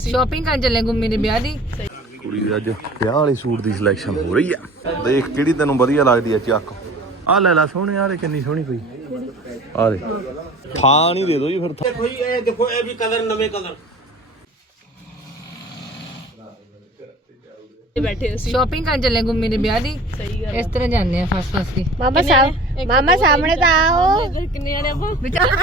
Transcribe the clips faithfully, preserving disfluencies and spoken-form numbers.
Shopping ਕਰਨ ਚੱਲੇ ਗੁੰਮੀ ਦੇ ਵਿਆਹ ਦੀ। ਕੁੜੀ ਦੇ ਅੱਜ ਵਿਆਹ ਵਾਲੇ ਸੂਟ ਦੀ ਸਿਲੈਕਸ਼ਨ ਹੋ ਰਹੀ ਆ। ਦੇਖ ਕਿਹੜੀ ਤੈਨੂੰ ਵਧੀਆ ਲੱਗਦੀ ਆ, ਚੱਕ ਆ ਲੈ ਲੈ। ਸੋਹਣੇ ਵਾਲੇ ਕਿੰਨੀ ਸੋਹਣੀ ਪਈ ਆ ਦੇ। ਥਾਂ ਨਹੀਂ ਦੇ ਦੋ ਜੀ ਫਿਰ। देखो ये देखो ये भी कलर नवे कलर ਬੈਠੇ ਅਸੀਂ ਸ਼ਾਪਿੰਗ ਕਰਨ ਚੱਲੇ ਗੁੰਮੀ ਦੇ ਵਿਆਹ ਦੀ। ਸਹੀ ਗੱਲ ਇਸ ਤਰ੍ਹਾਂ ਜਾਂਦੇ ਆ ਫਸਟ ਫਸਟ ਦੀ। ਮਾਮਾ ਸਾਹਿਬ ਮਾਮਾ ਸਾਹਮਣੇ ਤਾਂ ਆਓ। ਕਿੰਨੇ ਆਣੇ ਆਪਾਂ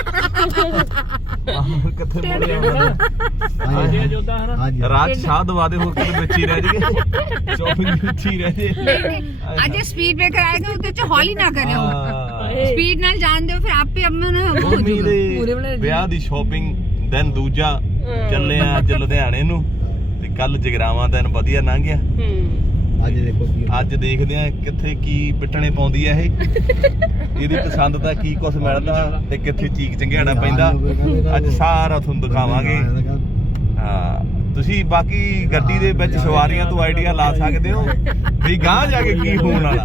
ਕਿੱਥੇ ਮੁੜੇ ਆਉਂਦੇ जोधा है ना ਰਾਤ ਸ਼ਾਹ ਦਵਾ ਦੇ, ਹੋਰ ਕਿਤੇ ਵਿੱਚ ਹੀ ਰਹਿ ਜਗੇ। ਸ਼ਾਪਿੰਗ ਵਿੱਚ ਹੀ ਰਹਿ ਜੇ। ਅੱਜ ਸਪੀਡ ਬ੍ਰੇਕਰ ਆਏਗਾ ਉਹਦੇ ਚ ਹੌਲੀ ਨਾ ਕਰਿਓ। ਸਪੀਡ ਨਾਲ ਜਾਣ ਦਿਓ ਫਿਰ ਆਪੇ ਅੰਮੇ ਨੂੰ ਹੋ ਮੰਮੀ ਜੂਗਾ। ਦੇ ਵਿਆਹ ਦੀ ਸ਼ਾਪਿੰਗ ਦਿਨ ਦੂਜਾ ਚੱਲੇ ਆ ਅੱਜ ਲੁਧਿਆਣੇ ਨੂੰ, ਤੇ ਕੱਲ ਜਗਰਾਵਾਂ ਦਿਨ ਵਧੀਆ ਲੰਘ ਗਿਆ। आज देखो ਅੱਜ ਦੇਖਦੇ ਆ ਕਿੱਥੇ ਕੀ ਪਿੱਟਣੇ ਪਾਉਂਦੀ ਆ ਇਹ। ਇਹਦੀ ਪਸੰਦ ਦਾ ਕੀ ਕੁਛ ਮਿਲਦਾ ਤੇ ਕਿੱਥੇ ਚੀਕ ਚੰਗਿਆੜਾ ਪੈਂਦਾ, ਅੱਜ ਸਾਰਾ ਤੁਹਾਨੂੰ ਦਿਖਾਵਾਂਗੇ। ਹਾਂ ਤੁਸੀਂ ਬਾਕੀ ਗੱਡੀ ਦੇ ਵਿੱਚ ਸਵਾਰੀਆਂ ਤੋਂ ਆਈਡੀਆ ਲਾ ਸਕਦੇ ਹੋ ਵੀ ਗਾਂਹ ਜਾ ਕੇ ਕੀ ਹੋਣ ਵਾਲਾ।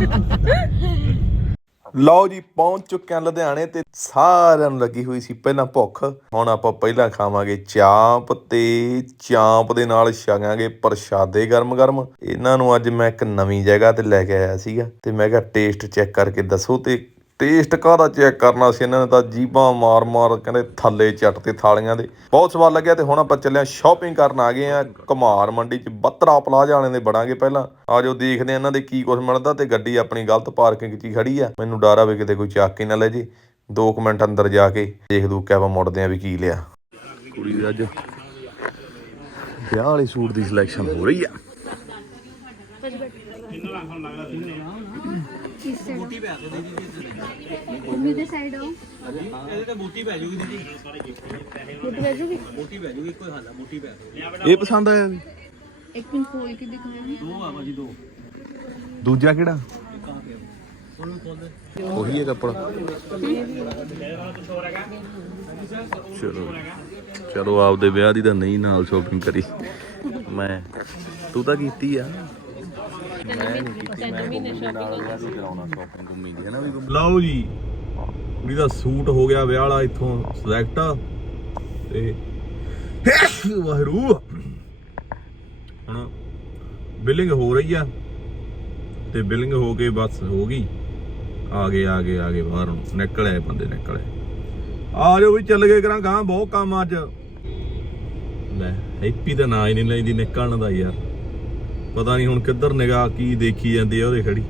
ਲਓ ਜੀ ਪਹੁੰਚ ਚੁੱਕੇ ਹਾਂ ਲੁਧਿਆਣੇ ਤੇ ਸਾਰਿਆਂ ਨੂੰ ਲੱਗੀ ਹੋਈ ਸੀ ਪਹਿਲਾਂ ਭੁੱਖ। ਹੁਣ ਆਪਾਂ ਪਹਿਲਾਂ ਖਾਵਾਂਗੇ ਚਾਂਪ ਤੇ ਚਾਂਪ ਦੇ ਨਾਲ ਛਕਾਂਗੇ ਪ੍ਰਸ਼ਾਦੇ ਗਰਮ ਗਰਮ। ਇਹਨਾਂ ਨੂੰ ਅੱਜ ਮੈਂ ਇੱਕ ਨਵੀਂ ਜਗ੍ਹਾ ਤੇ ਲੈ ਕੇ ਆਇਆ ਸੀਗਾ ਤੇ ਮੈਂ ਕਿਹਾ ਟੇਸਟ ਚੈੱਕ ਕਰਕੇ ਦੱਸੋ। ਤੇ ਟੇਸਟ ਕਾਹਦਾ ਚੈੱਕ ਕਰਨਾ ਸੀ, ਇਹਨਾਂ ਨੇ ਤਾਂ ਜੀਭਾਂ ਮਾਰ ਮਾਰ ਕਹਿੰਦੇ ਥੱਲੇ ਚੱਟ ਤੇ ਥਾਲੀਆਂ ਦੇ। ਬਹੁਤ ਸਵਾਦ ਲੱਗਿਆ। ਤੇ ਹੁਣ ਆਪਾਂ ਚੱਲੇ ਸ਼ਾਪਿੰਗ ਕਰਨ ਆ ਗਏ ਆ ਘੁਮਾਰ ਮੰਡੀ ਚ। ਬੱਤਰਾ ਪਲਾਜ਼ਾ ਵਾਲਿਆਂ ਦੇ ਬੜਾਂਗੇ ਪਹਿਲਾਂ। ਆਜੋ ਦੇਖਦੇ ਆ ਇਹਨਾਂ ਦੇ ਕੀ ਕੁਛ ਮਿਲਦਾ। ਤੇ ਗੱਡੀ ਆਪਣੀ ਗਲਤ ਪਾਰਕਿੰਗ 'ਚ ਹੀ ਖੜੀ ਆ, ਮੈਨੂੰ ਡਰ ਆਵੇ ਕਿਤੇ ਕੋਈ ਚੱਕ ਹੀ ਨਾ ਲੈ ਜੇ। ਦੋ ਕੁ ਮਿੰਟ ਅੰਦਰ ਜਾ ਕੇ ਦੇਖ ਦੂ ਕਿ ਆਪਾਂ ਮੁੜਦੇ ਆ ਵੀ ਕੀ ਲਿਆ। ਕੁੜੀ ਦੇ ਅੱਜ ਵਿਆਹ ਵਾਲੇ ਸੂਟ ਦੀ ਸਿਲੈਕਸ਼ਨ ਹੋ ਰਹੀ ਆ। ਉਮੀਦ ਸਾਈਡ ਆਓ। ਇਹਦੇ ਤੇ ਬੂਟੀ ਪੈ ਜੂਗੀ ਦੀਦੀ। ਬੂਟੀ ਪੈ ਜੂਗੀ। ਬੂਟੀ ਪੈ ਜੂਗੀ ਕੋਈ ਹਾਲਾ ਬੂਟੀ ਪੈ ਜੂਗੀ। ਇਹ ਪਸੰਦ ਆਇਆ ਵੀ। ਇੱਕ ਮਿੰਟ ਖੋਲ ਕੇ ਦਿਖਾਇਆ। ਦੋ ਆ ਭਾਜੀ ਦੋ। ਦੂਜਾ ਕਿਹੜਾ? ਕਹਾਂ पे ਉਹਨੂੰ ਖੋਲ ਦੇ। ਉਹੀ ਹੈ ਕੱਪੜਾ। ਚਲੋ ਚਲੋ ਆਪਦੇ ਵਿਆਹ ਦੀ ਤਾਂ ਨਹੀਂ ਨਾਲ ਸ਼ੋਪਿੰਗ ਕਰੀ ਮੈਂ, ਤੂੰ ਤਾਂ ਕੀਤੀ ਆ। ਮੈਂ ਨਹੀਂ ਕੀਤੀ, ਮੈਂ ਗੁੰਮੀ ਨਾਲ ਵਿਆਹ ਦੀ ਕਰਾਉਣਾ ਸ਼ੋਪਿੰਗ ਗੁੰਮੀ ਦੀ ਹੈ ਨਾ ਵੀ। ਲਓ ਜੀ ਕੁੜੀ ਦਾ ਸੂਟ ਹੋ ਗਿਆ ਵਿਆਹ ਵਾਲਾ ਇੱਥੋਂ ਸਿਲੈਕਟ। ਤੇ ਵਾਹਿਗੁਰੂ ਹੁਣ ਬਿਲਿੰਗ ਹੋ ਰਹੀ ਆ ਤੇ ਬਿਲਿੰਗ ਹੋ ਕੇ ਬਸ ਹੋ ਗਈ। ਆ ਗਏ ਆ ਗਏ ਆ ਗਏ ਬਾਹਰ ਨੂੰ ਨਿਕਲ ਆਏ ਬੰਦੇ, ਨਿਕਲ ਆਏ। ਆ ਜਾਓ ਵੀ ਚੱਲ ਗਏ ਕਰਾਂ ਗਾਂ ਬਹੁਤ ਕੰਮ ਅੱਜ। ਲੈ ਹੈਪੀ ਦਾ ਨਾਂ ਹੀ ਨਹੀਂ ਲੈਂਦੀ ਨਿਕਲਣ ਦਾ ਯਾਰ। ਪਤਾ ਨਹੀਂ ਹੁਣ ਕਿੱਧਰ ਨਿਗਾਹ ਕੀ ਦੇਖੀ ਜਾਂਦੀ ਆ ਉਹਦੇ ਖੜੀ।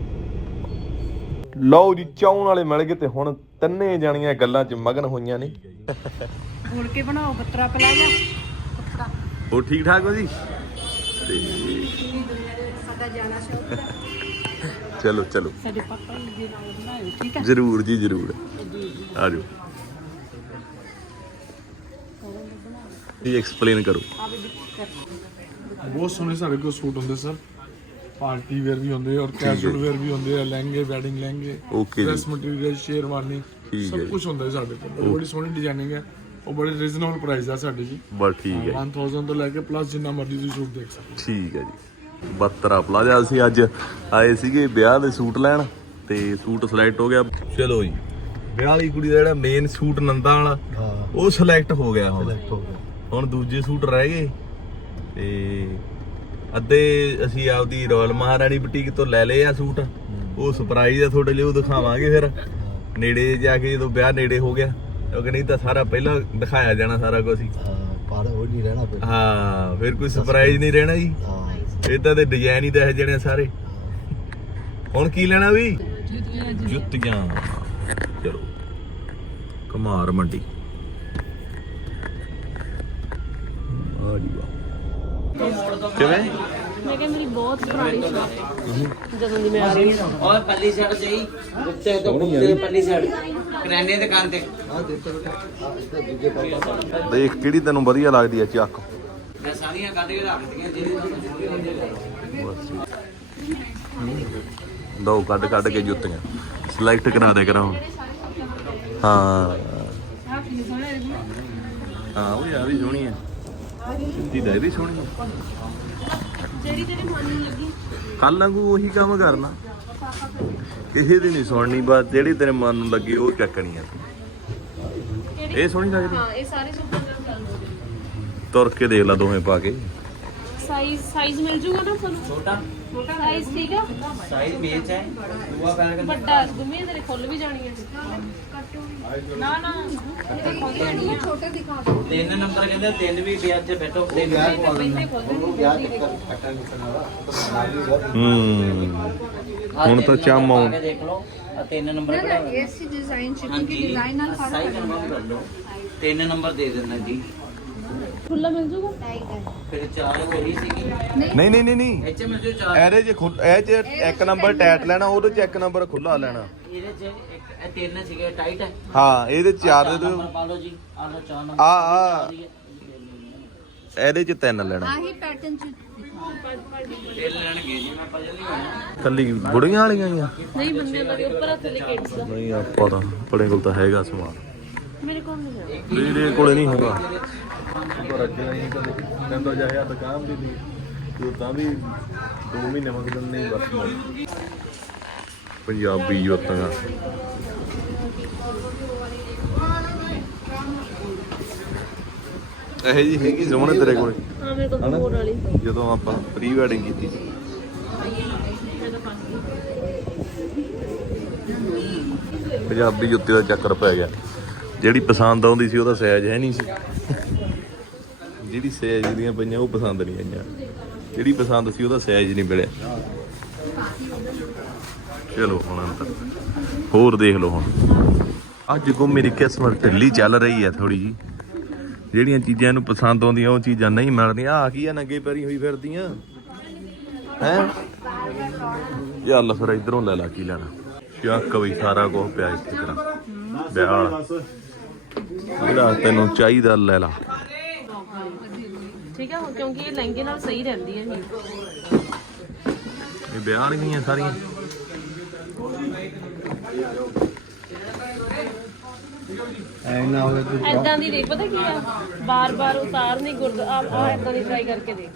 ਲਓ ਜੀ ਚਾਉਣ ਵਾਲੇ ਮਿਲ ਗਏ ਤੇ ਹੁਣ ਤਿੰਨੇ ਜਾਣੀਆਂ ਗੱਲਾਂ 'ਚ ਮਗਨ ਹੋਈਆਂ ਨੇ। ਖੋਲ ਕੇ ਬਣਾਓ ਬੱਤਰਾ ਪਲਾਜ਼ਾ। ਹੋਰ ਠੀਕ ਠਾਕ ਹੋ ਜੀ? ਤੇ ਸਾਡਾ ਜਾਣਾ ਸ਼ੌਕ। ਚਲੋ ਚਲੋ ਸਾਡੇ ਪਾਪਾ ਜੀ ਨਾਲ ਬਣਾਇਓ ਠੀਕ ਹੈ। ਜ਼ਰੂਰ ਜੀ ਜ਼ਰੂਰ ਆ ਜਾਓ। ਜੀ ਐਕਸਪਲੇਨ ਕਰੋ। ਬਹੁਤ ਸੋਹਣੇ ਸਾਡੇ ਕੋਲ ਸੂਟ ਹੁੰਦੇ ਸਰ। ਪਾਰਟੀ ਵੇਅਰ ਵੀ ਹੁੰਦੇ ਔਰ ਕੈਜੂਅਲ ਵੇਅਰ ਵੀ ਹੁੰਦੇ ਆ। ਲਹਿੰਗੇ ਵੈਡਿੰਗ ਲਹਿੰਗੇ ਓਕੇ ਡਰੈਸ ਮਟੀਰੀਅਲ ਸ਼ੇਰਵਾਨੀ ਠੀਕ ਹੈ ਸਭ ਕੁਝ ਹੁੰਦਾ ਹੈ ਸਾਡੇ ਕੋਲ। ਬੜੀ ਸੋਹਣੀ ਡਿਜ਼ਾਈਨਿੰਗ ਹੈ। ਉਹ ਬੜੇ ਰੀਜ਼ਨੇਬਲ ਪ੍ਰਾਈਸ ਆ ਸਾਡੇ ਜੀ। ਬਸ ਠੀਕ ਹੈ ਇੱਕ ਹਜ਼ਾਰ ਤੋਂ ਲੈ ਕੇ ਪਲੱਸ ਜਿੰਨਾ ਮਰਜ਼ੀ ਤੁਸੀਂ ਸੂਟ ਦੇਖ ਸਕਦੇ। ਠੀਕ ਹੈ ਜੀ। ਬੱਤਰਾ ਪਲਾਜ਼ਾ ਅਸੀਂ ਅੱਜ ਆਏ ਸੀਗੇ ਵਿਆਹ ਦੇ ਸੂਟ ਲੈਣ ਤੇ ਸੂਟ ਸਿਲੈਕਟ ਹੋ ਗਿਆ। ਚਲੋ ਜੀ ਵਿਆਹ ਵਾਲੀ ਕੁੜੀ ਦਾ ਜਿਹੜਾ ਮੇਨ ਸੂਟ ਨੰਦਾ ਵਾਲਾ ਉਹ ਸਿਲੈਕਟ ਹੋ ਗਿਆ। ਹੁਣ ਹੁਣ ਦੂਜੇ ਸੂਟ ਰਹਿ ਗਏ ਤੇ ਅੱਧੇ ਅਸੀਂ ਆਪਦੀ ਰਾਇਲ ਮਹਾਰਾਣੀ ਬੁਟੀਕ ਤੋਂ ਲੈ ਲਏ ਆ ਸੂਟ। ਉਹ ਸਰਪ੍ਰਾਈਜ਼ ਆ ਤੁਹਾਡੇ ਲਈ, ਉਹ ਦਿਖਾਵਾਂਗੇ ਫਿਰ ਨੇੜੇ ਜਾ ਕੇ ਜਦੋਂ ਵਿਆਹ ਨੇੜੇ ਹੋ ਗਿਆ। ਕਿਉਂਕਿ ਨਹੀਂ ਤਾਂ ਸਾਰਾ ਪਹਿਲਾਂ ਦਿਖਾਇਆ ਜਾਣਾ ਸਾਰਾ ਕੁਝ ਹੀ। ਪਰ ਉਹ ਨਹੀਂ ਰਹਿਣਾ ਫਿਰ। ਹਾਂ ਫਿਰ ਕੋਈ ਸਰਪ੍ਰਾਈਜ਼ ਨਹੀਂ ਰਹਿਣਾ ਜੀ। ਇਦਾਂ ਦੇ ਡਿਜ਼ਾਈਨ ਹੀ ਦੱਸ ਜਣੇ ਸਾਰੇ। ਹੁਣ ਕੀ ਲੈਣਾ ਵੀ? ਜੁੱਤੀਆਂ। ਚਲੋ ਘੁਮਾਰ ਮੰਡੀ। ਆ ਜੀ ਵਾਹ ਕਿਵੇਂ? ਮੈਂ ਕਿਹਾ ਮੇਰੀ ਬਹੁਤ ਪੁਰਾਣੀ ਸ਼ੌਪ ਜਦੋਂ ਦੀ ਮੈਂ ਆ ਰਹੀ ਹਾਂ। और पल्ली साइड से ही गुप्ते तो गुप्ते पल्ली साइड किराने दुकान ते ਦੇਖ ਕਿਹੜੀ ਤੈਨੂੰ ਵਧੀਆ ਲੱਗਦੀ ਆ ਚੱਕ। मैं सारियां काट के रख दियां जेडी ਦੋ ਕੱਢ ਕੱਢ ਕੇ ਜੁੱਤੀਆਂ ਸਿਲੈਕਟ ਕਰਾ ਦੇ ਕਰਾਂ। ਹਾਂ ਹਾਂ ਉਹ ਯਾਰ ਵੀ ਸੋਹਣੀ ਆ। ਜੁੱਤੀ ਦਾ ਵੀ ਸੋਹਣੀ ਆ। ਜਿਹੜੀ ਤੇਰੇ ਮਨ ਨੂੰ ਲੱਗੀ ਕੱਲ ਵਾਂਗੂ ਉਹੀ ਕੰਮ ਕਰਨਾ, ਕਿਸੇ ਦੀ ਨਹੀਂ ਸੁਣਨੀ। ਬਸ ਜਿਹੜੀ ਤੇਰੇ ਮਨ ਨੂੰ ਲੱਗੀ ਉਹ ਚੱਕਣੀ ਆ। ਇਹ ਸੋਹਣੀ ਲੱਗਦੀ। ਹਾਂ ਇਹ ਸਾਰੇ ਸੂਟਾਂ ਦਾ ਤੁਰ ਕੇ ਦੇਖ ਲਾ ਦੋਵੇਂ ਪਾ ਕੇ। ਸਾਈਜ਼ ਸਾਈਜ਼ ਮਿਲ ਜੂਗਾ ਨਾ ਤੁਹਾਨੂੰ? ਛੋਟਾ ਛੋਟਾ ਸਾਈਜ਼ ਠੀਕ ਆ। ਸਾਈਜ਼ ਮੇਚ ਹੈ ਦੂਆ ਪੈਰ ਕੇ ਵੱਡਾ ਗੁੰਮੀ ਤੇਰੇ ਖੁੱਲ ਵੀ ਜਾਣੀ ਹੈ। ਨਾ ਨਾ ਇਹ ਖੁੱਲ ਜਾਣੀ ਹੈ। छोटे दिखा दो। ਤਿੰਨ ਨੰਬਰ ਕਹਿੰਦੇ ਤਿੰਨ ਵੀ ਵਿਆਹ 'ਚ ਬੈਠੋ ਤਿੰਨ ਪਹਿਲੇ ਖੁੱਲ ਜਾਣੀ ਹੂੰ ਹੁਣ ਤਾਂ ਚੰਮ ਆਉਣ। ਦੇਖ ਲਓ ਆ ਤਿੰਨ ਨੰਬਰ ना ਕਿਹੜਾ ना ऐसी डिजाइन चाहिए ਹਾਂਜੀ कि डिजाइन ना फर्क ਸਾਈਜ਼ ਕਨਫਰਮ ਕਰ ਲਓ ਤਿੰਨ ਨੰਬਰ ਦੇ ਦੇਣਾ ਜੀ ਖੁੱਲਾ ਮਿਲ ਜੂਗਾ। ਫਿਰ ਚਾਰ ਉਹੀ ਸੀਗੀ ਨਹੀਂ ਨਹੀਂ ਨਹੀਂ ਨਹੀਂ ਇਹ 'ਚ ਮਿਲ ਜੂ ਚਾਰ ਇਹਦੇ ਚ ਖੁੱਲ ਇਹ ਚ ਇੱਕ ਨੰਬਰ ਟਾਈਟ ਲੈਣਾ, ਉਹਦੇ ਚ ਇੱਕ ਨੰਬਰ ਖੁੱਲਾ ਲੈਣਾ। ਇਹਦੇ 'ਚ ਇੱਕ ਇਹ ਤਿੰਨ ਸੀਗੇ ਟਾਈਟ ਹੈ ਹਾਂ ਇਹਦੇ ਚ ਚਾਰ ਦੇ ਦਿਓ। ਨੰਬਰ ਪਾ ਲਓ ਜੀ ਆ ਲਓ ਚਾਰ ਨੰਬਰ ਆ ਆ ਇਹਦੇ ਚ ਤਿੰਨ ਲੈਣਾ। आही पैटर्न च ਦੇ ਲੈਣਗੇ ਜੀ ਮੈਂ ਪਜਲ ਨਹੀਂ ਹੋਣਾ ਕੱਲੀ ਬੁੜੀਆਂ ਵਾਲੀਆਂ ਹੀ ਆ? ਨਹੀਂ ਬੰਦੇ ਦਾ ਵੀ ਉੱਪਰ ਹੱਥ ਲੈ ਕਿਡਸ ਦਾ। ਨਹੀਂ ਆਪਾਂ ਤਾਂ ਆਪਣੇ ਕੋਲ ਤਾਂ ਹੈਗਾ ਸਮਾਨ। ਮੇਰੇ ਕੋਲ ਨਹੀਂ ਹੈ। ਮੇਰੇ ਕੋਲੇ ਨਹੀਂ ਹੈਗਾ। ਪਰ ਅੱਗੇ ਨਹੀਂ ਕਦੇ ਕਹਿੰਦਾ ਜਾਇਆ ਦੁਕਾਨ ਦੀ ਨਹੀਂ ਤੂੰ ਤਾਂ ਵੀ ਦੋ ਮਹੀਨੇ ਮੰਗਦੇ ਨਹੀਂ ਬਸ। ਪੰਜਾਬੀ ਜੁੱਤੀਆਂ ਇਹ ਜੀ ਹੈਗੀ ਸੋਹਣੇ ਤੇਰੇ ਕੋਲੇ? ਹਾਂ ਮੇਰੇ ਕੋਲ ਹੋਰ ਵਾਲੀ। ਜਦੋਂ ਆਪਾਂ ਪ੍ਰੀ ਵੈਡਿੰਗ ਕੀਤੀ ਸੀ ਪੰਜਾਬੀ ਜੁੱਤੀ ਦਾ ਚੱਕਰ ਪੈ ਗਿਆ। ਜਿਹੜੀ ਪਸੰਦ ਆਉਂਦੀ ਸੀ ਉਹਦਾ ਸਾਈਜ਼ ਹੈ ਨਹੀਂ ਸੀ। ਜਿਹੜੀ ਸਾਈਜ਼ ਦੀਆਂ ਪਈਆਂ ਉਹ ਪਸੰਦ ਨਹੀਂ ਆਈਆਂ। ਜਿਹੜੀ ਪਸੰਦ ਸੀ ਉਹਦਾ ਸਾਈਜ਼ ਨਹੀਂ ਮਿਲਿਆ। ਚਲੋ ਹੁਣ ਅੰਦਰ ਹੋਰ ਦੇਖ ਲਓ। ਹੁਣ ਅੱਜ ਕੋ ਮੇਰੀ ਕਿਸਮਤ ਢਿੱਲੀ ਚੱਲ ਰਹੀ ਹੈ ਥੋੜੀ ਜੀ। ਜਿਹੜੀਆਂ ਚੀਜ਼ਾਂ ਨੂੰ ਪਸੰਦ ਆਉਂਦੀਆਂ ਉਹ ਚੀਜ਼ਾਂ ਨਹੀਂ ਮਿਲਦੀਆਂ। ਆ ਕੀ ਆ ਨੰਗੇ ਪੈਰੀ ਹੋਈ ਫਿਰਦੀਆਂ ਹੈ? ਚੱਲ ਫਿਰ ਇਧਰੋਂ ਲੈ ਲਾ ਕੀ ਲੈਣਾ। ਚੱਕ ਵੀ ਸਾਰਾ ਕੁਝ ਪਿਆ ਇਸ ਤਰ੍ਹਾਂ ਵਿਆਹ ਵਾਲਾ ਜਿਹੜਾ ਤੈਨੂੰ ਚਾਹੀਦਾ ਲੈ ਲਾ। ਠੀਕ ਹੈ ਕਿਉਂਕਿ ਇਹ ਲਹਿੰਗੇ ਨਾਲ ਸਹੀ ਰਹਿੰਦੀ ਹੈ ਇਹ। ਇਹ ਵਿਆਹ ਵਾਲੀਆਂ ਸਾਰੀਆਂ ਐਦਾਂ ਦੀ ਦੇਖ ਪਤਾ ਕੀ ਆ ਬਾਰ-ਬਾਰ ਉਤਾਰਨੀ ਗੁਰਦ ਆ ਆ ਐਦਾਂ ਦੀ ਟਰਾਈ ਕਰਕੇ ਦੇਖ।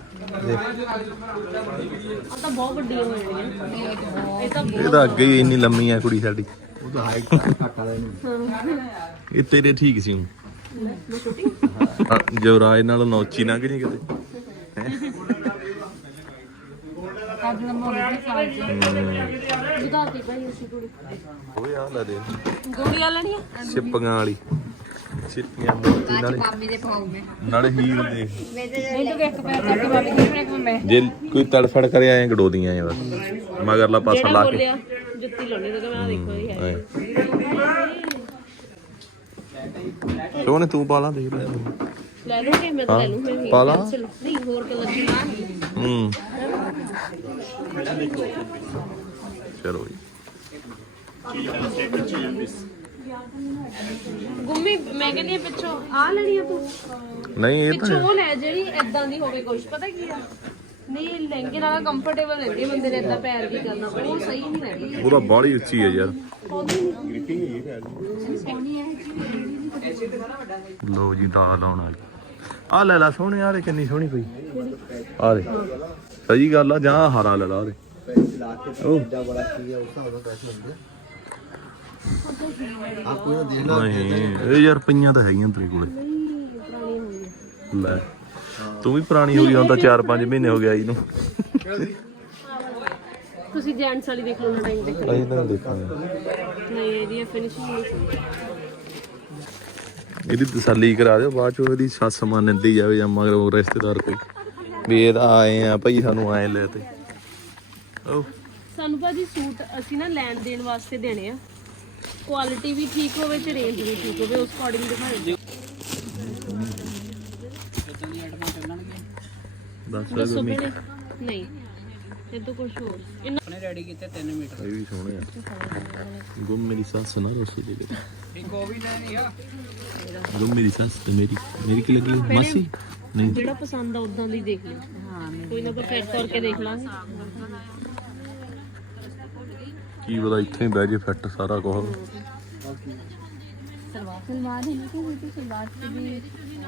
ਆ ਤਾਂ ਬਹੁਤ ਵੱਡੀਆਂ ਹੋ ਜਾਣੀਆਂ। ਇਹ ਤਾਂ ਇਹ ਤਾਂ ਅੱਗੇ ਹੀ ਇੰਨੀ ਲੰਮੀ ਆ ਕੁੜੀ ਸਾਡੀ। ਉਹ ਤਾਂ ਹਾਈਟ ਘੱਟ ਵਾਲਾ ਇਹ ਤੇਰੇ ਠੀਕ ਸੀ। ਜਵਰਾਜ ਨਾਲ ਨੌਚੀ ਨਾ ਕਿ ਨਹੀਂ ਕਿਤੇ ਕੱਦ ਲੰਮਾ ਹੋ ਗਿਆ ਫਾਲਤੂ। ਵਧਾਤੀ ਭਾਈ ਅਸੀਂ ਕੁੜੀ ਓਏ ਆ ਲੈ ਦੇ ਗੋਲੀਆਂ ਲੈਣੀਆਂ ਸਿੱਪੀਆਂ ਵਾਲੀ ਸਿੱਪੀਆਂ ਮੋਤੀ ਨਾਲੇ मामी दे पाऊं में ਨਾਲੇ ਹੀਲ ਦੇ। ਨਹੀਂ ਤਾਂ ਇੱਕ ਪੈਰ ਤੱਕ ਵਾਲੀ ਕਿਹੜੇ ਇੱਕ ਮੈਂ ਜੇ ਕੋਈ ਤੜਫੜ ਕਰੇ ਆਏ ਗੜੋਦੀਆਂ ਐ ਬਸ ਮਗਰਲਾ ਪਾਸਾ ਜਿਹੜਾ ਲਾ ਕੇ ਬੋਲਿਆ ਜੁੱਤੀ ਲਾਉਣੀ ਤਾਂ ਮੈਂ ਆਹ ਦੇਖੋ ਇਹ ਹੈ। ਐਂ। ਸੋਹਣੇ ਤੂੰ ਪਾ ਲਾ ਦੇਖ ਲੈ। ਲੈ ਲੂੰਗੀ ਮੈਂ ਤਾਂ ਲੈ ਲੂੰ ਮੈਂ ਪਾ ਲਾ। ਨਹੀਂ ਹੋਰ ਕਲਰ ਦੀ ਹੂੰ ਚਲੋ ਜੀ। ਗੁੰਮੀ ਮੈਂ ਕਹਿੰਦੀ ਆ ਪਿੱਛੋਂ ਆ ਲੈਣੀ ਆ ਤੂੰ ਨਹੀਂ ਇਹ ਪਿੱਛੋਂ ਤਾਂ ਉਹ ਲੈ ਜਿਹੜੀ ਐਦਾਂ ਦੀ ਹੋਵੇ ਕੁਛ ਪਤਾ ਕੀ ਆ ਨਹੀਂ ਲਹਿੰਗੇ ਨਾਲ ਕੰਫਰਟੇਬਲ ਰਹਿੰਦੀ ਆ ਬੰਦੇ ਨੇ ਏਦਾਂ ਪੈਰ ਵੀ ਕਰਨਾ ਉਹ ਸਹੀ ਨਹੀਂ ਰਹਿੰਦੀ। ਉਹਦਾ ਬਾਹਲੀ ਉੱਚੀ ਹੈ ਯਾਰ। ਲੋ ਜੀ ਦਾਲ ਆਉਣ ਵਾਲੀ ਆ ਲੈ ਲਾ ਸੋਹਣੇ ਆਲੇ ਕਿੰਨੀ ਸੋਹਣੀ ਪਈ ਆ ਦੇ। ਸਹੀ ਗੱਲ ਆ ਜਾਂ ਹਰਾ ਲੈ ਲਾ ਉਹਦੇ ਨਹੀਂ ਇਹ ਯਾਰ ਪਈਆਂ ਤਾਂ ਹੈਗੀਆਂ ਤੇਰੇ ਕੋਲੇ। ਲੈ ਤੂੰ ਵੀ ਪੁਰਾਣੀ ਹੋ ਗਈ ਹੁਣ ਤਾਂ ਚਾਰ ਪੰਜ ਮਹੀਨੇ ਹੋ ਗਿਆ ਇਹਨੂੰ। ਤੁਸੀਂ ਜੈਂਟਸ ਵਾਲੀ ਦੇਖ ਲਓ ਨਾ ਟਾਈਮ ਤੇ ਅਸੀਂ ਤਾਂ ਦੇਖਾਂਗੇ ਨਹੀਂ ਇਹਦੀ ਫਿਨਿਸ਼ਿੰਗ ਨਹੀਂ ਸਹੀ। ਇਹਦੀ ਤਸੱਲੀ ਕਰਾ ਦਿਓ ਬਾਅਦ ਚ ਉਹਦੀ ਸੱਸ ਮੰਨਦੀ ਜਾਵੇ ਜਾਂ ਮਗਰ ਉਹ ਰਿਸ਼ਤੇਦਾਰ ਕੋਈ ਵੀ ਇਹਦਾ ਆਏ ਆ ਭਾਈ ਸਾਨੂੰ ਆਏ ਲੈ ਤੇ ਉਹ ਸਾਨੂੰ ਭਾਜੀ ਸੂਟ ਅਸੀਂ ਨਾ ਲੈਣ ਦੇਣ ਵਾਸਤੇ ਦੇਣੇ ਆ ਕੁਆਲਿਟੀ ਵੀ ਠੀਕ ਹੋਵੇ ਤੇ ਰੇਂਜ ਵੀ ਠੀਕ ਹੋਵੇ ਉਸ ਅਕੋਰਡਿੰਗ ਦਿਖਾਓ ਜੀ। ਦੱਸ ਦੱਸੋ ਗਮੀ ਭੈਣੇ ਨਹੀਂ ਇਹ ਤਾਂ ਕੁਝ ਹੋਰ ਇਹਨਾਂ ਆਪਣੇ ਰੈਡੀ ਕੀਤੇ ਤਿੰਨ ਮੀਟਰ ਇਹ ਵੀ ਸੋਹਣੇ ਆ। ਗੁੰਮ ਮੇਰੀ ਸੱਸ ਨਾ ਰੋਸੀ ਦੇ ਦੇ ਇੱਕ ਉਹ ਵੀ ਲੈਣੀ ਆ ਗੁੰਮ ਮੇਰੀ ਸੱਸ ਤੇ ਮੇਰੀ ਮੇਰੀ ਕੀ ਲੱਗੀ ਮਾਸੀ ਨਹੀਂ ਜਿਹੜਾ ਪਸੰਦ ਆ ਉਦਾਂ ਦੀ ਦੇਖ ਲਿਓ ਕੋਈ ਨਾ ਕੋਈ ਫਿੱਟ ਕਰਕੇ ਦੇਖ ਲਾਂਗੇ। ਕੀ ਪਤਾ ਇੱਥੇ ਹੀ ਬਹਿ ਜੇ ਫਿੱਟ ਸਾਰਾ ਕੁਝ। सलवार है ना तो सलवार से भी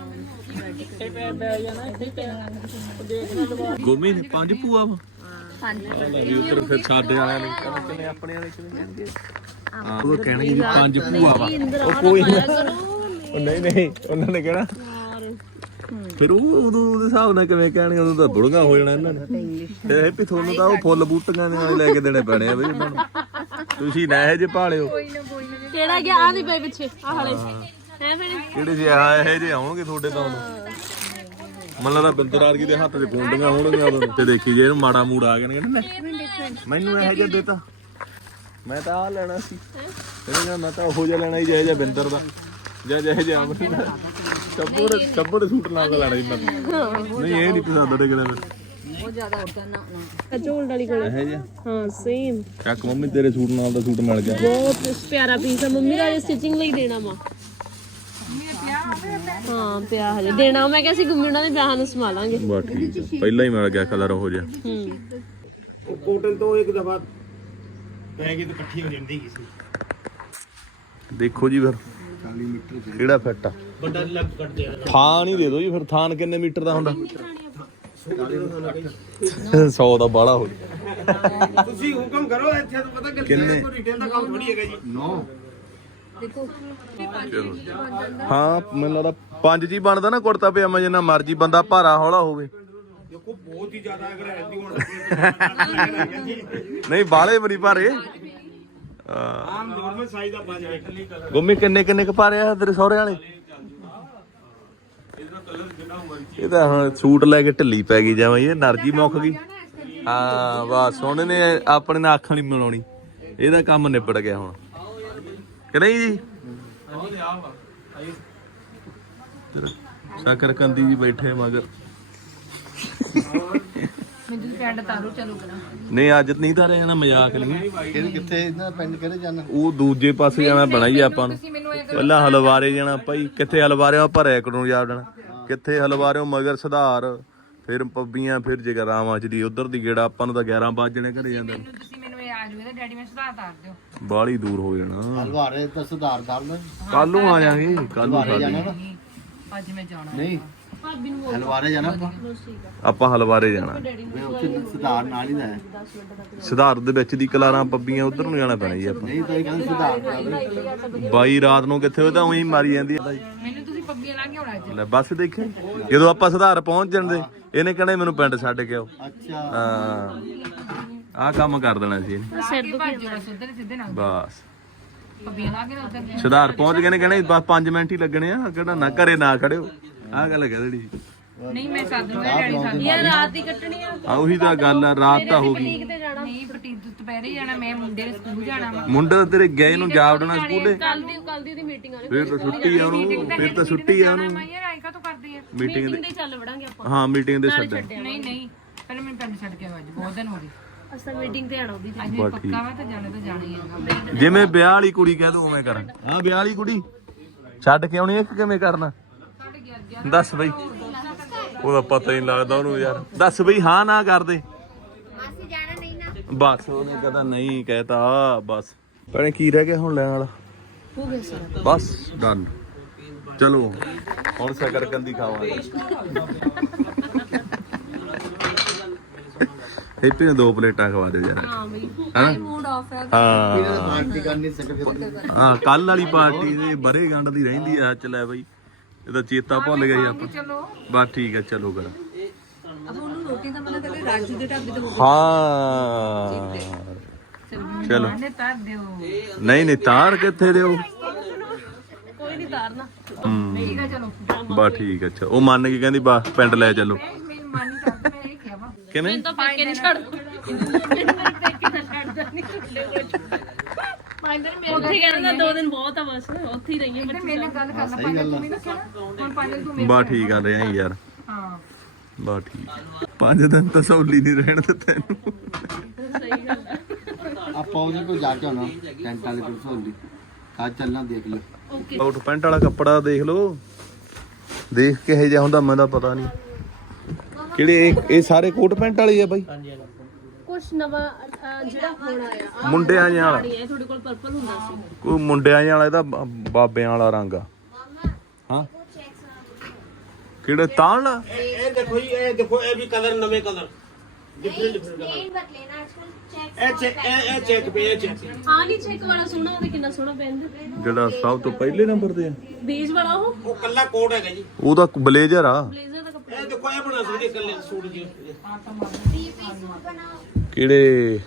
ਗੋਮੀ ਨੇ ਪੰਜ ਭੂਆ ਵਾ हाँ जी ਵੀ ਉਧਰ ਫਿਰ ਸਾਡੇ ਵਾਲਿਆਂ ਨੇ ਕਹਿੰਦੇ ਕਿੰਨੇ ਆਪਣੇ ਵਾਲੇ ਕਿੰਨੇ ਕਹਿੰਦੇ ਹਾਂ ਉਹ ਕਹਿਣਗੇ ਜੀ ਪੰਜ ਭੂਆ ਵਾ। ਉਹ ਕੋਈ ਨਾ ਉਹ ਨਹੀਂ ਨਹੀਂ ਉਹਨਾਂ ਨੇ ਕਹਿਣਾ ਫਿਰ ਉਹ ਉਦੋਂ ਉਹਦੇ ਹਿਸਾਬ ਨਾਲ ਕਿਵੇਂ ਕਹਿਣਗੇ, ਉਦੋਂ ਤਾਂ ਬੁੜਗਾ ਹੋ ਜਾਣਾ ਇਹਨਾਂ ਨੇ। ਤੇ ਹੈਪੀ ਤੁਹਾਨੂੰ ਤਾਂ ਉਹ ਫੁੱਲ ਬੂਟੀਆਂ ਦੇ ਨਾਲ ਲੈ ਕੇ ਦੇਣੇ ਪੈਣੇ ਆ ਬਈ ਇਹਨਾਂ ਨੂੰ, ਤੁਸੀਂ ਨਾ ਇਹ ਜੇ ਭਾਲਿਓ। ਕਿਹੜਾ ਗਿਆ ਆ ਨਹੀਂ ਪਏ ਪਿੱਛੇ ਆ ਹਲੇ ਹੈ ਭੈਣੇ ਕਿਹੜੇ ਸੀ ਆ ਇਹ ਜੇ ਆਉਣਗੇ ਤੁਹਾਡੇ ਤਾਂ ਉਦੋਂ ਮੈਨੂੰ ਲੱਗਦਾ ਬਿੰਦਰਾਰ ਕੀ ਦੇ ਹੱਥ 'ਚ ਗੁੰਡੀਆਂ ਹੋਣਗੀਆਂ ਉਦੋਂ। ਤੇ ਦੇਖੀ ਜੇ ਇਹਨੂੰ ਮਾੜਾ ਮੂੜ ਆ ਗਿਆ ਨਾ ਮੈਨੂੰ ਇਹੋ ਜਿਹਾ ਦੇਤਾ, ਮੈਂ ਤਾਂ ਆ ਲੈਣਾ ਸੀ ਇਹਨੇ, ਮੈਂ ਤਾਂ ਉਹੋ ਜਿਹਾ ਲੈਣਾ ਹੀ ਜਿਹੇ ਜਿਹਾ ਬਿੰਦਰ ਦਾ ਜਾਂ ਜਿਹੇ ਜਿਹਾ ਅਮਨ ਦਾ। ਸੱਬੋ ਦੇ ਸੱਬੋ ਦੇ ਸੂਟ ਨਾਲ ਦਾ ਲੈਣਾ ਸੀ ਮੈਂ। ਨਹੀਂ ਇਹ ਨਹੀਂ ਪਸੰਦ ਉਹਦੇ ਕਿਹੜਾ ਫਿਰ ਉਹ ਜ਼ਿਆਦਾ ਉੜਦਾ ਨਾ ਨਾ ਝੋਲ ਵਾਲੀ ਕੋਲ ਇਹੋ ਜਿਹਾ। ਹਾਂ ਸੇਮ ਚੱਕ ਮੰਮੀ ਤੇਰੇ ਸੂਟ ਨਾਲ ਦਾ ਸੂਟ ਮਿਲ ਗਿਆ। ਬਹੁਤ ਪਿਆਰਾ ਪੀਸ ਆ, ਮੰਮੀ ਦਾ ਸਟਿਚਿੰਗ ਲਈ ਦੇਣਾ ਵਾ। ਹਾਂ ਪਿਆ ਹਜੇ ਦੇਣਾ, ਮੈਂ ਕਿਹਾ ਸੀ ਗੁੰਮੀ ਉਹਨਾਂ ਦੇ ਵਿਆਹਾਂ ਨੂੰ ਸੰਭਾਲਾਂਗੇ। ਬਸ ਠੀਕ ਹੈ, ਪਹਿਲਾਂ ਹੀ ਮਿਲ ਗਿਆ ਕਲਰ ਉਹੋ ਜਿਹਾ। ਹੂੰ ਕੋਟਨ ਤੋਂ ਇੱਕ ਦਫਾ ਪੈ ਗਈ ਤਾਂ ਇਕੱਠੀ ਹੋ ਜਾਂਦੀ ਸੀ। ਦੇਖੋ ਜੀ ਫਿਰ ਕਿਹੜਾ ਫਿੱਟ ਆ। ਵੱਡਾ ਲੱਗ ਕੱਟਦੇ ਆ ਥਾਨ ਹੀ ਦੇ ਦਿਓ ਜੀ ਫਿਰ। ਥਾਨ ਕਿੰਨੇ ਮੀਟਰ ਦਾ ਹੁੰਦਾ? ਸੌ ਦਾ ਬਾਹਲਾ ਹੋ ਗਿਆ। ਤੁਸੀਂ ਹੁਕਮ ਕਰੋ, ਇੱਥੇ ਤਾਂ ਪਤਾ ਕਿ ਕਿੰਨੇ ਰਿਟੇਲ ਦਾ ਕੰਮ ਥੋੜੀ ਹੈਗਾ ਜੀ। ਨੋ ਦੇਖੋ ਚਲੋ ਹਾਂ ਮੈਨੂੰ ਲੱਗਦਾ ਪੰਜ ਜੀ ਬਣਦਾ ਨਾ ਕੁੜਤਾ ਪਜਾਮਾ, ਜਿੰਨਾ ਮਰਜੀ ਬੰਦਾ ਭਾਰਾ ਹੌਲਾ ਹੋਵੇ। ਦੇਖੋ ਬਹੁਤ ਹੀ ਜ਼ਿਆਦਾ ਅਗਰ ਹੈਲਦੀ ਹੋਣਾ ਨਹੀਂ ਬਾਲੇ ਬਣੀ ਭਾਰੇ। ਆਮ ਨਾਰਮਲ ਸਾਈਜ਼ ਦਾ ਪੰਜ ਵੇਖਣ ਲਈ ਕਲਰ। ਗੁੰਮੀ ਕਿੰਨੇ ਕਿੰਨੇ ਕ ਭਾਰੇ ਆ ਤੇਰੇ ਸਹੁਰੇ ਵਾਲੇ? ਇਹ ਤਾਂ ਹੁਣ ਸੂਟ ਲੈ ਕੇ ਢਿੱਲੀ ਪੈ ਗਈ ਜਾਵਾਂ, ਇਹ ਨਰਜੀ ਮੁੱਕ ਗਈ। ਹਾਂ ਬਸ ਹੁਣ ਨੇ ਆਪਣੇ ਨਾਲ ਅੱਖ ਨਹੀਂ ਮਿਲਾਉਣੀ, ਇਹਦਾ ਕੰਮ ਨਿਬੜ ਗਿਆ ਹੁਣ ਕਿ ਨਹੀਂ ਜੀ? ਤੇਰਾ ਸ਼ਾਕਰ ਕੰਦੀ ਜੀ ਬੈਠੇ ਮਗਰ। ਮੈਨੂੰ ਪਿੰਡ ਤਾਰੋ ਚਲੋ ਕਰਾਂ। ਨਹੀਂ ਅੱਜ ਨਹੀਂ ਤਾਂ ਰਹਿਣਾ, ਮਜ਼ਾਕ ਨਹੀਂ। ਕਿਹੜੇ ਕਿੱਥੇ ਇਹਨਾਂ ਪਿੰਡ ਕਿਹੜੇ ਜਾਣਾ? ਉਹ ਦੂਜੇ ਪਾਸੇ ਜਾਣਾ ਪੈਣਾ ਜੀ ਆਪਾਂ ਨੂੰ। ਪਹਿਲਾਂ ਹਲਵਾਰੇ ਜਾਣਾ ਭਾਈ, ਕਿੱਥੇ ਹਲਵਾਰਿਓ ਭਰਿਆ ਕਰੋ ਜਾਣਾ, ਕਿੱਥੇ ਹਲਵਾਰਿਓ ਮਗਰ ਸੁਧਾਰ, ਫਿਰ ਪੱਬੀਆਂ, ਫਿਰ ਜਗਰਾਵਾਂ ਚ ਦੀ ਉਧਰ ਦੀ ਗੇੜਾ। ਆਪਾਂ ਨੂੰ ਤਾਂ ਗਿਆਰਾਂ ਵਜੇ ਘਰੇ ਜਾਂਦਾ। ਤੁਸੀਂ ਮੈਨੂੰ ਇਹ ਆ ਜੂ ਇਹਦਾ ਡੈਡੀ ਮੈਂ ਸੁਧਾਰ ਤਾਰ ਦਿਓ। ਬਾਹਲੀ ਦੂਰ ਹੋ ਜਾਣਾ। ਹਲਵਾਰੇ ਤਾਂ ਸੁਧਾਰ ਕਰ ਲੈ। ਕੱਲ ਨੂੰ ਆ ਜਾਾਂਗੇ, ਕੱਲ ਨੂੰ ਅੱਜ ਮੈਂ ਜਾਣਾ ਨਹੀਂ ਹਲਵਾਰੇ ਜਾਣਾ ਆਪਾਂ। ਆਪਾਂ ਹਲਵਾਰੇ ਜਾਣਾ। ਮੈਂ ਉੱਥੇ ਸੁਧਾਰ ਨਾਲ ਹੀ ਦਾ ਹੈ। ਸੁਧਾਰ ਦੇ ਵਿੱਚ ਦੀ ਕਲਾਰਾਂ ਪੱਬੀਆਂ ਉਧਰ ਨੂੰ ਜਾਣਾ ਪੈਣਾ ਜੀ ਆਪਾਂ। ਨਹੀਂ ਤਾਂ ਇਹ ਕਹਿੰਦੇ ਸੁਧਾਰ ਕਰ। ਬਾਈ ਰਾਤ ਨੂੰ ਕਿੱਥੇ ਉਹ ਤਾਂ ਉਹੀ ਮਾਰੀ ਜਾਂਦੀ ਆ। ਮੈਨੂੰ ਤੁਸੀਂ ਪੱਬੀਆਂ ਲਾ ਕੇ ਆਉਣਾ ਅੱਜ। ਲੈ ਬਸ ਦੇਖੇ ਜਦੋਂ ਆਪਾਂ ਸੁਧਾਰ ਪਹੁੰਚ ਜਾਂਦੇ ਇਹਨੇ ਕਹਿਣਾ ਮੈਨੂੰ ਪਿੰਡ ਛੱਡ ਕੇ ਆਓ। ਅੱਛਾ ਹਾਂ ਆਹ ਕੰਮ ਕਰ ਦੇਣਾ ਸੀ ਇਹਨੇ। ਸਿਰ ਦੁਖੀ ਸਿੱਧੇ ਸਿੱਧੇ ਨਾਲ ਬਸ ਪੱਬੀਆਂ ਲਾ ਕੇ ਨਾ ਉਧਰ ਸੁਧਾਰ ਪਹੁੰਚ ਗਏ ਨੇ, ਕਹਿੰਦੇ ਬਸ ਪੰਜ ਮਿੰਟ ਹੀ ਲੱਗਣੇ ਆ, ਕਿਹੜਾ ਨਾ ਘਰੇ ਨਾ ਖੜਿਓ। ਆਹ ਗੱਲ ਕਹਿ ਦੇਣੀ ਸੀ। ਨਹੀਂ ਮੈਂ ਸੱਦ ਲੂੰਗਾ ਡੈਡੀ ਸੱਦ ਯਾਰ ਰਾਤ ਹੀ ਕੱਟਣੀ ਆ। ਆ ਉਹੀ ਤਾਂ ਗੱਲ ਆ, ਰਾਤ ਤਾਂ ਹੋ ਗਈ। ਤੇ ਜਾਣਾ ਨਹੀਂ ਪਟੀ ਦੁਪਹਿਰੇ ਜਾਣਾ, ਮੈਂ ਮੁੰਡੇ ਦੇ ਸਕੂਲ ਜਾਣਾ ਵਾ। ਮੁੰਡਾ ਤਾਂ ਤੇਰੇ ਗਏ ਨੂੰ ਜਾ ਵੜਨਾ ਸਕੂਲੇ। ਕੱਲ ਦੀ ਕੱਲ ਦੀ ਉਹਦੀ ਮੀਟਿੰਗ ਆ। ਫਿਰ ਤਾਂ ਛੁੱਟੀ ਆ ਉਹਨੂੰ, ਫਿਰ ਤਾਂ ਛੁੱਟੀ ਆ ਉਹਨੂੰ। ਮੈਂ ਯਾਰ ਆਈ ਕਾ ਤੋਂ ਕਰਦੇ ਆ। ਮੀਟਿੰਗ ਦੇ ਤੇ ਚੱਲ ਵੜਾਂਗੇ ਆਪਾਂ। ਹਾਂ ਮੀਟਿੰਗ ਦੇ ਛੱਡ। ਨਹੀਂ ਨਹੀਂ ਪਹਿਲਾਂ ਮੈਨੂੰ ਪਿੰਡ ਛੱਡ ਕੇ ਆਓ, ਅੱਜ ਬਹੁਤ ਦਿਨ ਹੋ ਗਏ। ਅਸਾਂ ਮੀਟਿੰਗ ਤੇ ਆਣਾ ਉਹਦੀ। ਅੱਜ ਵੀ ਪੱਕਾ ਵਾ ਤਾਂ ਜਾਣਾ ਤਾਂ ਜਾਣਾ ਹੀ ਹੈਗਾ। ਜਿਵੇਂ ਵਿਆਹ ਵਾਲੀ ਕੁੜੀ ਕਹਿ ਦੋ ਉਵੇਂ ਕਰਾਂ। ਹਾਂ ਵਿਆਹ ਵਾਲੀ ਕੁੜੀ ਛੱਡ ਕੇ ਆਉਣੀ ਹੈ ਕਿ ਕਿਵੇਂ ਕਰਨਾ? ਦੱਸ ਬਈ, ਉਹਦਾ ਪਤਾ ਹੀ ਨਹੀਂ ਲੱਗਦਾ ਉਹਨੂੰ ਯਾਰ। ਦੱਸ ਬਈ ਹਾਂ ਨਾ ਕਰਦੇ। ਅਸੀਂ ਜਾਣਾ ਨਹੀਂ ਨਾ। ਬਸ ਉਹਨੇ ਕਹਦਾ ਨਹੀਂ ਕਹਿਤਾ। ਬਸ ਭੈਣੇ ਕੀ ਰਹਿ ਗਿਆ ਹੁਣ ਲੈਣ ਵਾਲਾ? ਹੋ ਗਿਆ ਸਾਰਾ। ਬਸ ਡਨ। ਚਲੋ ਹੁਣ ਸ਼ਕਰਕੰਦੀ ਖਾਵਾਂਗੇ। ਹੈਪੀ ਨੂੰ ਦੋ ਪਲੇਟਾਂ ਖਵਾ ਦਿਓ ਯਾਰ। ਹਾਂ ਬਈ ਹਾਂ ਮੂਡ ਆਫ ਹੈ। ਹਾਂ ਪਾਰਟੀ ਕਰਨੀ ਸਕਦਾ। ਹਾਂ ਕੱਲ ਵਾਲੀ ਪਾਰਟੀ ਦੇ ਬਰੇ ਗੰਢ ਦੀ ਰਹਿੰਦੀ ਆ। ਚ ਲੈ ਬਈ ਇਹਦਾ ਚੇਤਾ ਭੁੱਲ ਗਈ ਆਪਾਂ। ਚਲੋ ਬਸ ਠੀਕ ਹੈ ਚਲੋ ਕਰ। ਅਬ ਉਹਨੂੰ ਰੋਟੀ ਦਾ ਮਨਾ ਕਰੇ ਰਾਜੂ ਦੇ ਢਾਬੇ ਤੇ ਹਾਂ ਚਲੋ ਨੇ ਤਾਰ ਦਿਓ। ਨਹੀਂ ਨਹੀਂ ਤਾਰ ਕਿੱਥੇ ਦਿਓ? ਕੋਈ ਨਹੀਂ ਤਾਰਨਾ। ਹੂੰ ਠੀਕ ਹੈ ਚਲੋ। ਬਸ ਠੀਕ ਹੈ। ਅੱਛਾ ਉਹ ਮੰਨ ਕੇ ਕਹਿੰਦੀ ਬਸ ਪਿੰਡ ਲੈ ਚੱਲੋ। ਮੈਨੂੰ ਮਨ ਨਹੀਂ ਕਰਦਾ, ਮੈਂ ਇਹ ਕਿਹਾ ਵਾ। ਕਿਵੇਂ? ਤਾਂ ਪੇਕੇ ਨਹੀਂ ਛੱਡ ਪੇਕੇ ਤਾਂ ਛੱਡਦਾ ਨਹੀਂ ਤੁਹਾਡੇ ਕੋਲ। ਉੱਥੇ ਕਹਿੰਦਾ ਦੋ ਦਿਨ ਬਹੁਤ ਆ, ਬਸ ਉੱਥੇ ਹੀ ਰਹੀਏ। ਤੇ ਮੇਰੇ ਨਾਲ ਗੱਲ ਕਰ ਲੈ, ਪੰਜ ਤੂੰ ਮੈਨੂੰ ਕਹਿਣਾ ਹੁਣ ਪੰਜ ਤੂੰ ਮੇਰੇ ਬਸ ਠੀਕ ਆ ਰਿਹਾ ਯਾਰ। ਹਾਂ ਬਸ ਠੀਕ। ਪੰਜ ਦਿਨ ਤਾਂ ਸੌਲੀ ਨਹੀਂ ਰਹਿਣ ਦਿੱਤੇ ਤੈਨੂੰ। ਸਹੀ ਗੱਲ ਹੈ। ਆਪਾਂ ਉਹਦੇ ਕੋਲ ਜਾ ਕੇ ਆਉਣਾ ਟੈਂਟ ਵਾਲੇ ਕੋਲ ਸੋਲੀ ਕੱਲ ਚੱਲਣਾ ਦੇਖ ਲਿਓ। ਕੋਟ ਪੈਂਟ ਵਾਲਾ ਕੱਪੜਾ ਦੇਖ ਲਓ, ਦੇਖ ਕਿਹੋ ਜਿਹਾ ਹੁੰਦਾ ਮੈਨੂੰ ਤਾਂ ਪਤਾ ਨਹੀਂ। ਕਿਹੜੇ ਇਹ ਇਹ ਸਾਰੇ ਕੋਟ ਪੈਂਟ ਵਾਲੇ ਆ ਬਾਈ? ਕੁਛ ਨਵਾਂ ਅਹ, ਜਿਹੜਾ ਹੁਣ ਆਇਆ ਮੁੰਡਿਆਂ ਜਿਹਾ ਵਾਲਾ ਇਹ ਤੁਹਾਡੇ ਕੋਲ ਪਰਪਲ ਹੁੰਦਾ ਸੀ। ਕੋਈ ਮੁੰਡਿਆਂ ਜਿਹਾ ਵਾਲਾ, ਇਹਦਾ ਬ- ਬਾਬਿਆਂ ਵਾਲਾ ਰੰਗ ਆ। ਹਾਂ ਕਿਹੜੇ ਤਾਣ ਲਾ? ਇਹ ਦੇਖੋ ਜੀ, ਇਹ ਦੇਖੋ, ਇਹ ਵੀ ਕਲਰ ਨਵੇਂ ਕਲਰ ਇਹ ਚੈੱਕ ਇਹ ਚੈੱਕ ਪੇ ਇਹ ਚੈੱਕ ਹਾਂ ਨਹੀਂ ਚੈੱਕ ਵਾਲਾ ਸੋਹਣਾ ਉਹਦੇ ਕਿੰਨਾ ਸੋਹਣਾ ਪੈਂਦਾ ਜਿਹੜਾ ਸਭ ਤੋਂ ਪਹਿਲੇ ਨੰਬਰ ਤੇ ਆ ਬੇਜ ਵਾਲਾ ਉਹ ਉਹ ਕੱਲਾ ਕੋਟ ਹੈਗਾ ਜੀ ਉਹਦਾ ਬਲੇਜ਼ਰ ਆ ਬਲੇਜ਼ਰ ਦਾ ਕੱਪੜਾ ਇਹ ਦੇਖੋ ਇਹ ਬਣਾ ਸਕਦੇ ਕੱਲੇ ਸੂਟ ਜੀ ਕਿਹੜੇ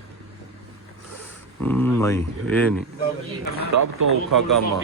ਹਮ, ਨਹੀਂ ਇਹ ਨਹੀਂ ਸਭ ਤੋਂ ਔਖਾ ਕੰਮ ਆ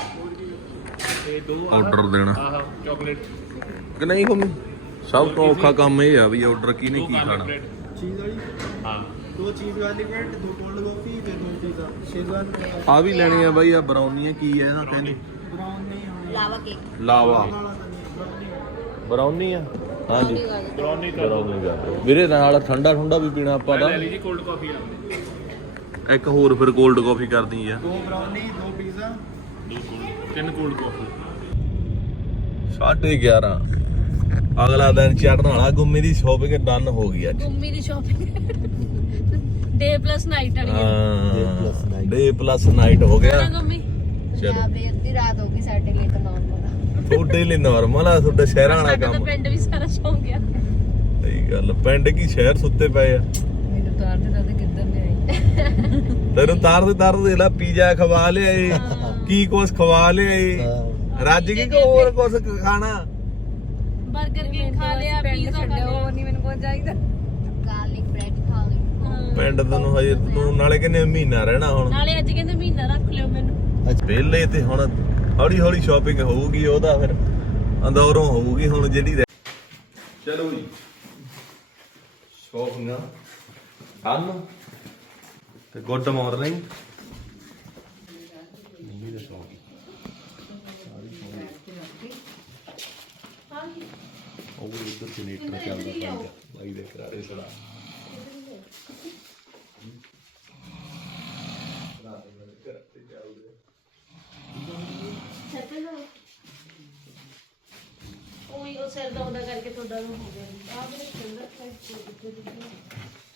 ਆਰਡਰ ਦੇਣਾ ਚਾਕਲੇਟ ਕਿ ਨਹੀਂ ਮੰਮੀ ਸਭ ਤੋਂ ਔਖਾ ਕੰਮ ਇਹ ਆ ਵੀ ਆਰਡਰ ਕਿਹਨੇ ਕੀ ਖਾਣਾ चीज वाली हाँ दो चीज वाली ब्रेड दो कोल्ड कॉफी फिर दो पिज्जा शेजवान ਆ ਵੀ ਲੈਣੀ ਆ ਬਾਈ ਆ ਬਰਾਉਨੀਆਂ ਕੀ ਆ ਇਹਨਾਂ ਕਹਿੰਦੇ ब्राउन नहीं है ਲਾਵਾ ਕੇਕ ਲਾਵਾ ਬਰਾਉਨੀ ਆ ਹਾਂਜੀ ਬਰਾਉਨੀ ਕਰ ਵੀਰੇ ਨਾਲ ਠੰਡਾ ਠੰਡਾ ਵੀ ਪੀਣਾ ਆਪਾਂ ਦਾ ਜੀ ਕੋਲਡ ਕਾਫੀ ਆ ਇੱਕ ਹੋਰ ਫਿਰ ਕੋਲਡ ਕਾਫੀ ਕਰਦੀ ਆ दो ब्राउनी दो पिज्जा ਤਿੰਨ ਕੋਲਡ ਕਾਫੀ ਸਾਢੇ ਗਿਆਰਾਂ ਅਗਲਾ ਦਿਨ ਚੜਨ ਵਾਲਾ ਗੁੰਮੀ ਦੀ ਸ਼ੋਪਿੰਗ ਡਨ ਹੋ ਗਈ ਅੱਜ ਗੁੰਮੀ ਦੀ ਸ਼ਾਪਿੰਗ ਡੇ ਪਲੱਸ ਨਾਈਟ ਵਾਲੀ ਹੈ ਹਾਂ ਡੇ ਪਲੱਸ ਨਾਈਟ ਹੋ ਗਿਆ ਨਾ ਗੁੰਮੀ ਚਲੋ ਅੱਧੀ ਰਾਤ ਹੋ ਗਈ ਸਾਡੇ ਲਈ ਤਾਂ ਨਾਰਮਲ ਤੁਹਾਡੇ ਲਈ ਨਾਰਮਲ ਆ ਤੁਹਾਡਾ ਸ਼ਹਿਰਾਂ ਵਾਲਾ ਸਾਡਾ ਤਾਂ ਕੰਮ ਪਿੰਡ ਵੀ ਸਾਰਾ ਸੌਂ ਗਿਆ ਸਹੀ ਗੱਲ ਪਿੰਡ ਕੀ ਸ਼ਹਿਰ ਸੁੱਤੇ ਪਏ ਆ ਮੈਨੂੰ ਤਾਰਦੇ ਤਾਰਦੇ ਕਿੱਧਰ ਦੇ ਆਈ ਤੈਨੂੰ ਤਾਰਦੇ ਤਾਰਦੇ ਲਾ ਪੀਜ਼ਾ ਖਵਾ ਲਿਆਏ ਕੀ ਕੁਛ ਖਵਾ ਲਿਆਏ ਰੱਜ ਕੇ ਕਿ ਹੋਰ ਕੁਛ ਖਾਣਾ 버ਗਰ ਕਿੰਗ ਖਾ ਲਿਆ ਪੀਜ਼ਾ ਖਾ ਲਿਆ ਉਹ ਨਹੀਂ ਮੈਨੂੰ ਕੁਝ ਚਾਹੀਦਾ ਗਾਰਲਿਕ ਬ੍ਰੈਡ ਖਾ ਲਈ ਪਿੰਡ ਤੈਨੂੰ ਹਜੇ ਤੂੰ ਨਾਲੇ ਕਹਿੰਦੇ ਮਹੀਨਾ ਰਹਿਣਾ ਹੁਣ ਨਾਲੇ ਅੱਜ ਕਹਿੰਦੇ ਮਹੀਨਾ ਰੱਖ ਲਿਓ ਮੈਨੂੰ ਪਹਿਲੇ ਤੇ ਹੁਣ ਹੌਲੀ ਹੌਲੀ ਸ਼ਾਪਿੰਗ ਹੋਊਗੀ ਉਹਦਾ ਫਿਰ ਅੰਦਰੋਂ ਹੋਊਗੀ ਹੁਣ ਜਿਹੜੀ ਰਹਿ- ਚਲੋ ਜੀ ਸ਼ਾਪਿੰਗ ਹਨ ਤੇ ਗੁੱਡ ਮਾਰਨਿੰਗ ਉਹ ਉਧਰ ਜਨਰੇਟਰ ਚੱਲਦਾ ਪੈਂਦਾ ਬਾਈ ਦੇ ਕਰਾਰੇ ਸੜਾ ਉਹੀ ਉਹ ਸਿਰ ਦਾ ਉਹਦਾ ਕਰਕੇ ਤੁਹਾਡਾ ਹੋ ਗਿਆ ਆ ਮੇਰੇ ਸਿਰ ਦਾ